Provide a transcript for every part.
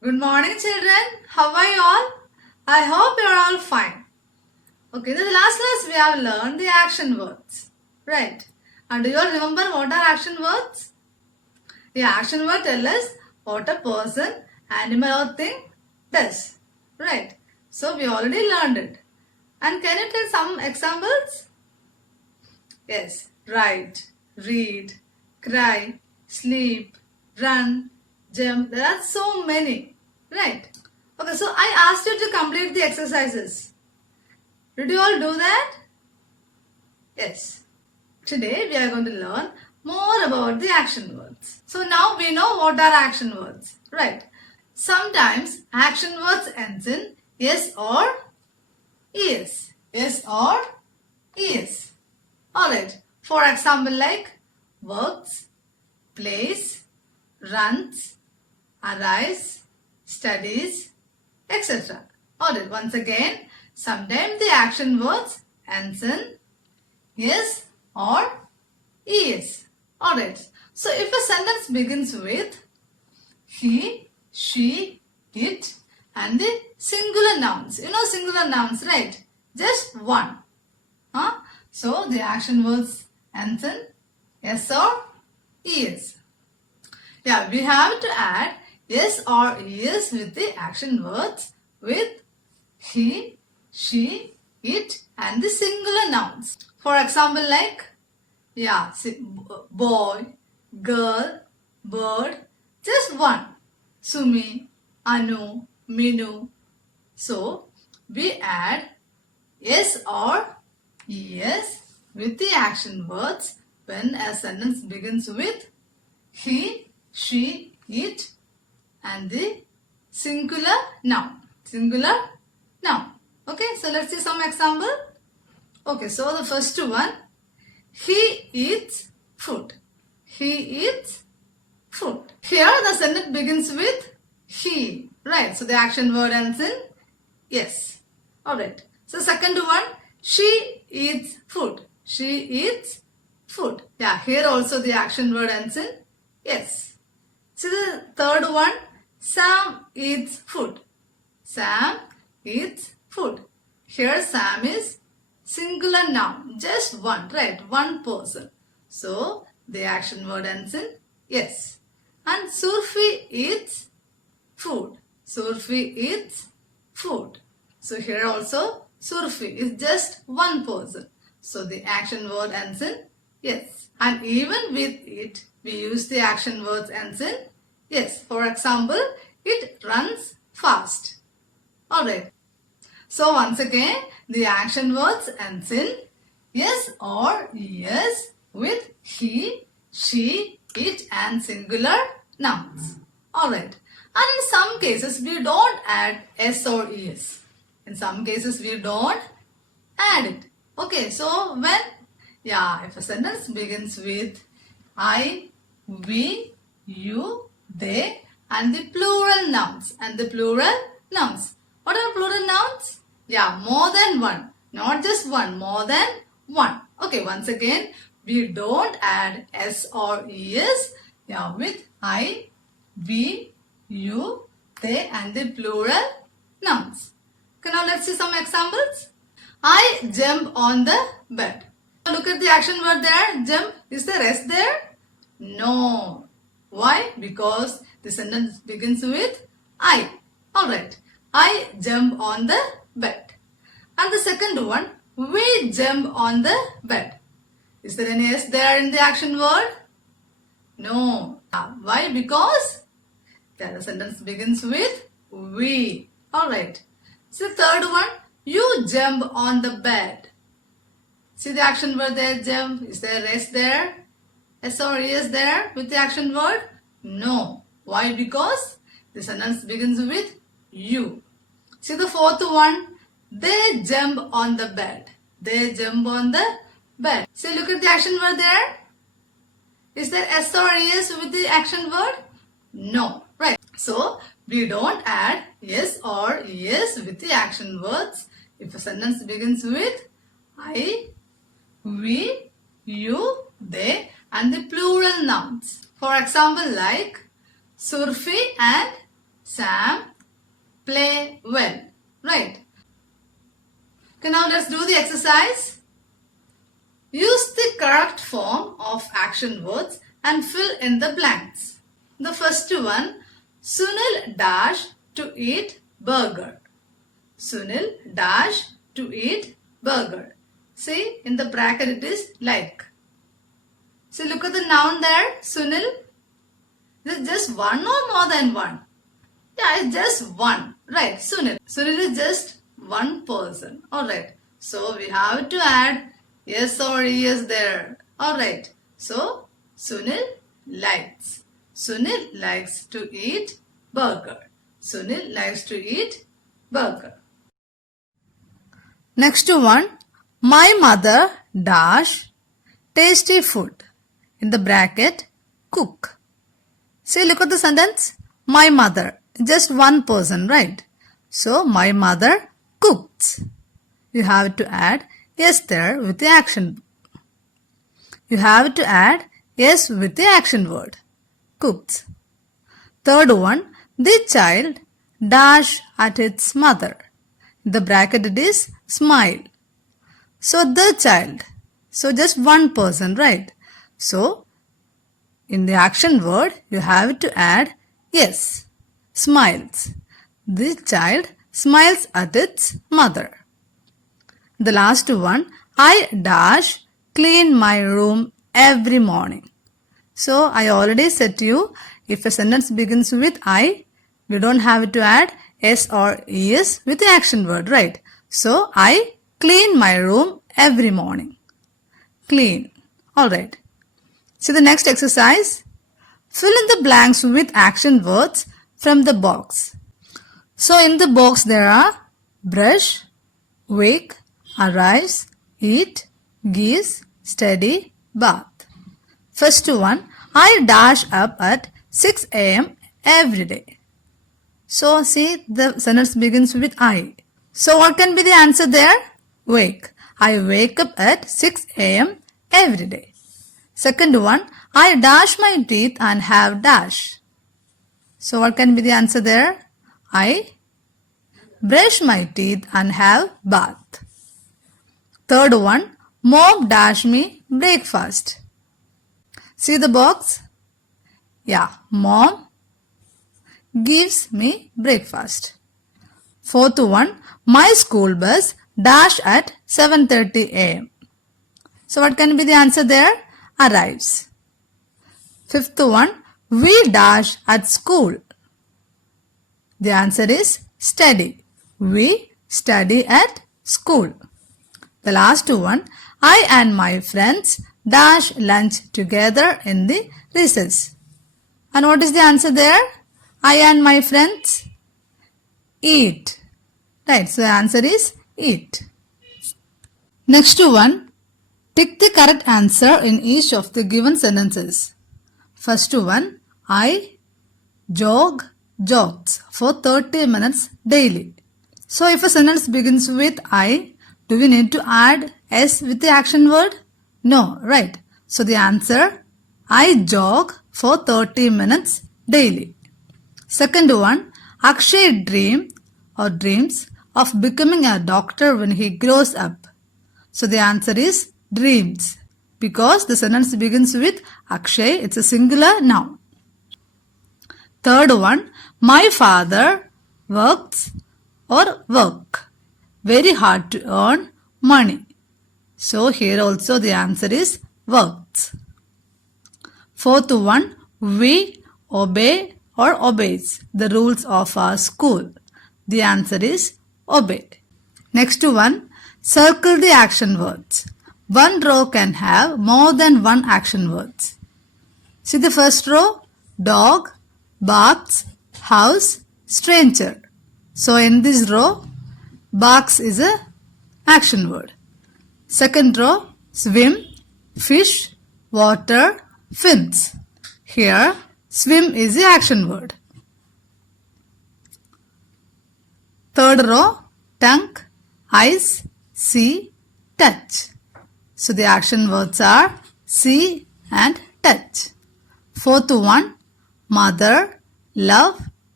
Good morning, children. How are you all? I hope you are all fine. Okay, in the last class we have learned the action words. Right. And do you all remember what are action words? The action word tell us what a person, animal or thing does. Right. So we already learned it. And can you tell some examples? Yes. Write, read, cry, sleep, run, jump. There are so many. Right. Okay, so I asked you to complete the exercises. Did you all do that? Yes. Today we are going to learn more about the action words. So now we know what are action words. Right. Sometimes action words ends in yes or yes. Yes or yes. Alright. For example, like works, plays, runs, arise, studies, etc. Alright. Once again, sometimes the action words ends in yes or yes. Alright. So if a sentence begins with he, she, it and the singular nouns. You know singular nouns, right? Just one. So the action words ends in yes or yes. Yeah, we have to add yes or yes with the action words with he, she, it and the singular nouns. For example, like boy, girl, bird, just one. Sumi, Anu, Minu. So we add yes or yes with the action words when a sentence begins with he, she, it and the singular noun. Singular noun. Okay, so let's see some example. Okay, so the first one, he eats food. He eats food. Here the sentence begins with he. Right, so the action word ends in yes. Alright. So second one, she eats food. She eats food. Yeah, here also the action word ends in yes. So the third one, Sam eats food. Sam eats food. Here Sam is singular noun. Just one, right? One person. So the action word ends in yes. And Surfi eats food. Surfi eats food. So here also Surfi is just one person. So the action word ends in yes. And even with it, we use the action words ends in yes. For example, it runs fast. Alright. So once again, the action words ends in yes or yes with he, she, it and singular nouns. Alright. And in some cases, we don't add s or es. In some cases, we don't add it. Okay, so when, if a sentence begins with I, we, you, they and the plural nouns. What are plural nouns? Yeah, more than one. Not just one, more than one. Okay, once again, we don't add s or es with I, we, you, they and the plural nouns. Okay, now let's see some examples. I jump on the bed. Look at the action word there. Jump. Is there s there? No. Why? Because the sentence begins with I. Alright. I jump on the bed. And the second one, we jump on the bed. Is there any s there in the action word? No. Why? Because the sentence begins with we. Alright. So the third one, you jump on the bed. See the action word there, jump. Is there s there? S or es there with the action word? No. Why? Because the sentence begins with you. See the fourth one, they jump on the bed. They jump on the bed. See, look at the action word there. Is there s or es with the action word? No. Right. So, we don't add yes or es with the action words if a sentence begins with I, we, you, they and the plural nouns. For example, like Surfi and Sam play well. Right. Okay, now let's do the exercise. Use the correct form of action words and fill in the blanks. The first one, Sunil dash to eat burger. Sunil dash to eat burger. See, in the bracket it is like. See, look at the noun there, Sunil. Is it just one or more than one? Yeah, it's just one. Right, Sunil. Sunil is just one person. Alright. So, we have to add yes or es there. Alright. So, Sunil likes. Sunil likes to eat burger. Sunil likes to eat burger. Next one. My mother dash tasty food. In the bracket, cook. See, look at the sentence. My mother. Just one person, right? So, my mother cooks. You have to add yes there with the action. You have to add yes with the action word. Cooks. Third one, the child dash at its mother. In the bracket it is smile. So, the child. So, just one person, right? So, in the action word, you have to add yes. Smiles. The child smiles at its mother. The last one, I dash clean my room every morning. So, I already said to you, if a sentence begins with I, we don't have to add S or ES with the action word, right? So, I clean my room every morning. Clean. Alright. See the next exercise. Fill in the blanks with action words from the box. So in the box there are brush, wake, arise, eat, gives, study, bath. First one, I dash up at 6 a.m. every day. So see the sentence begins with I. So what can be the answer there? Wake. I wake up at 6 a.m. every day. Second one, I dash my teeth and have dash. So what can be the answer there? I brush my teeth and have bath. Third one, mom dash me breakfast. See the box? Yeah, mom gives me breakfast. Fourth one, my school bus dash at 7:30 a.m. So what can be the answer there? Arrives. Fifth one, we dash at school. The answer is study. We study at school. The last one, I and my friends dash lunch together in the recess. And what is the answer there? I and my friends eat. Right, so the answer is eat. Next one, tick the correct answer in each of the given sentences. First one, I jogs for 30 minutes daily. So if a sentence begins with I, do we need to add S with the action word? No, right. So the answer, I jog for 30 minutes daily. Second one, Akshay dreams of becoming a doctor when he grows up. So the answer is dreams. Because the sentence begins with Akshay, it's a singular noun. Third one, my father works very hard to earn money. So here also the answer is works. Fourth one, we obey or obeys the rules of our school. The answer is obey. Next one, circle the action words. One row can have more than one action words. See the first row, dog, barks, house, stranger. So in this row, barks is a action word. Second row, swim, fish, water, fins. Here, swim is the action word. Third row, tongue, eyes, see, touch. So the action words are see and touch. Fourth one, mother, love,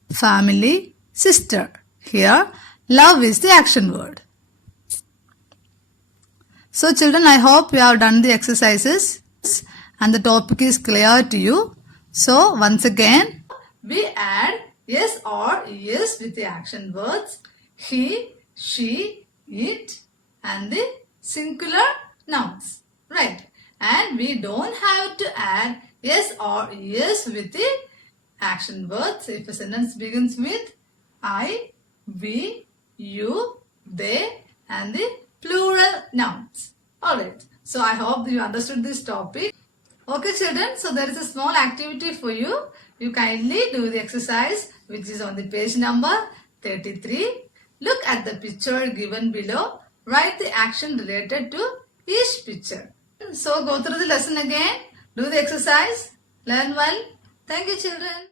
family, sister. Here, love is the action word. So children, I hope you have done the exercises and the topic is clear to you. So once again, we add yes or es with the action words he, she, it and the singular nouns. Right. And we don't have to add yes or es with the action words if a sentence begins with I, we, you, they and the plural nouns. Alright, so I hope you understood this topic. Okay children, so there is a small activity for you. You kindly do the exercise which is on the page number 33. Look at the picture given below. Write the action related to each picture. So go through the lesson again. Do the exercise. Learn well. Thank you children.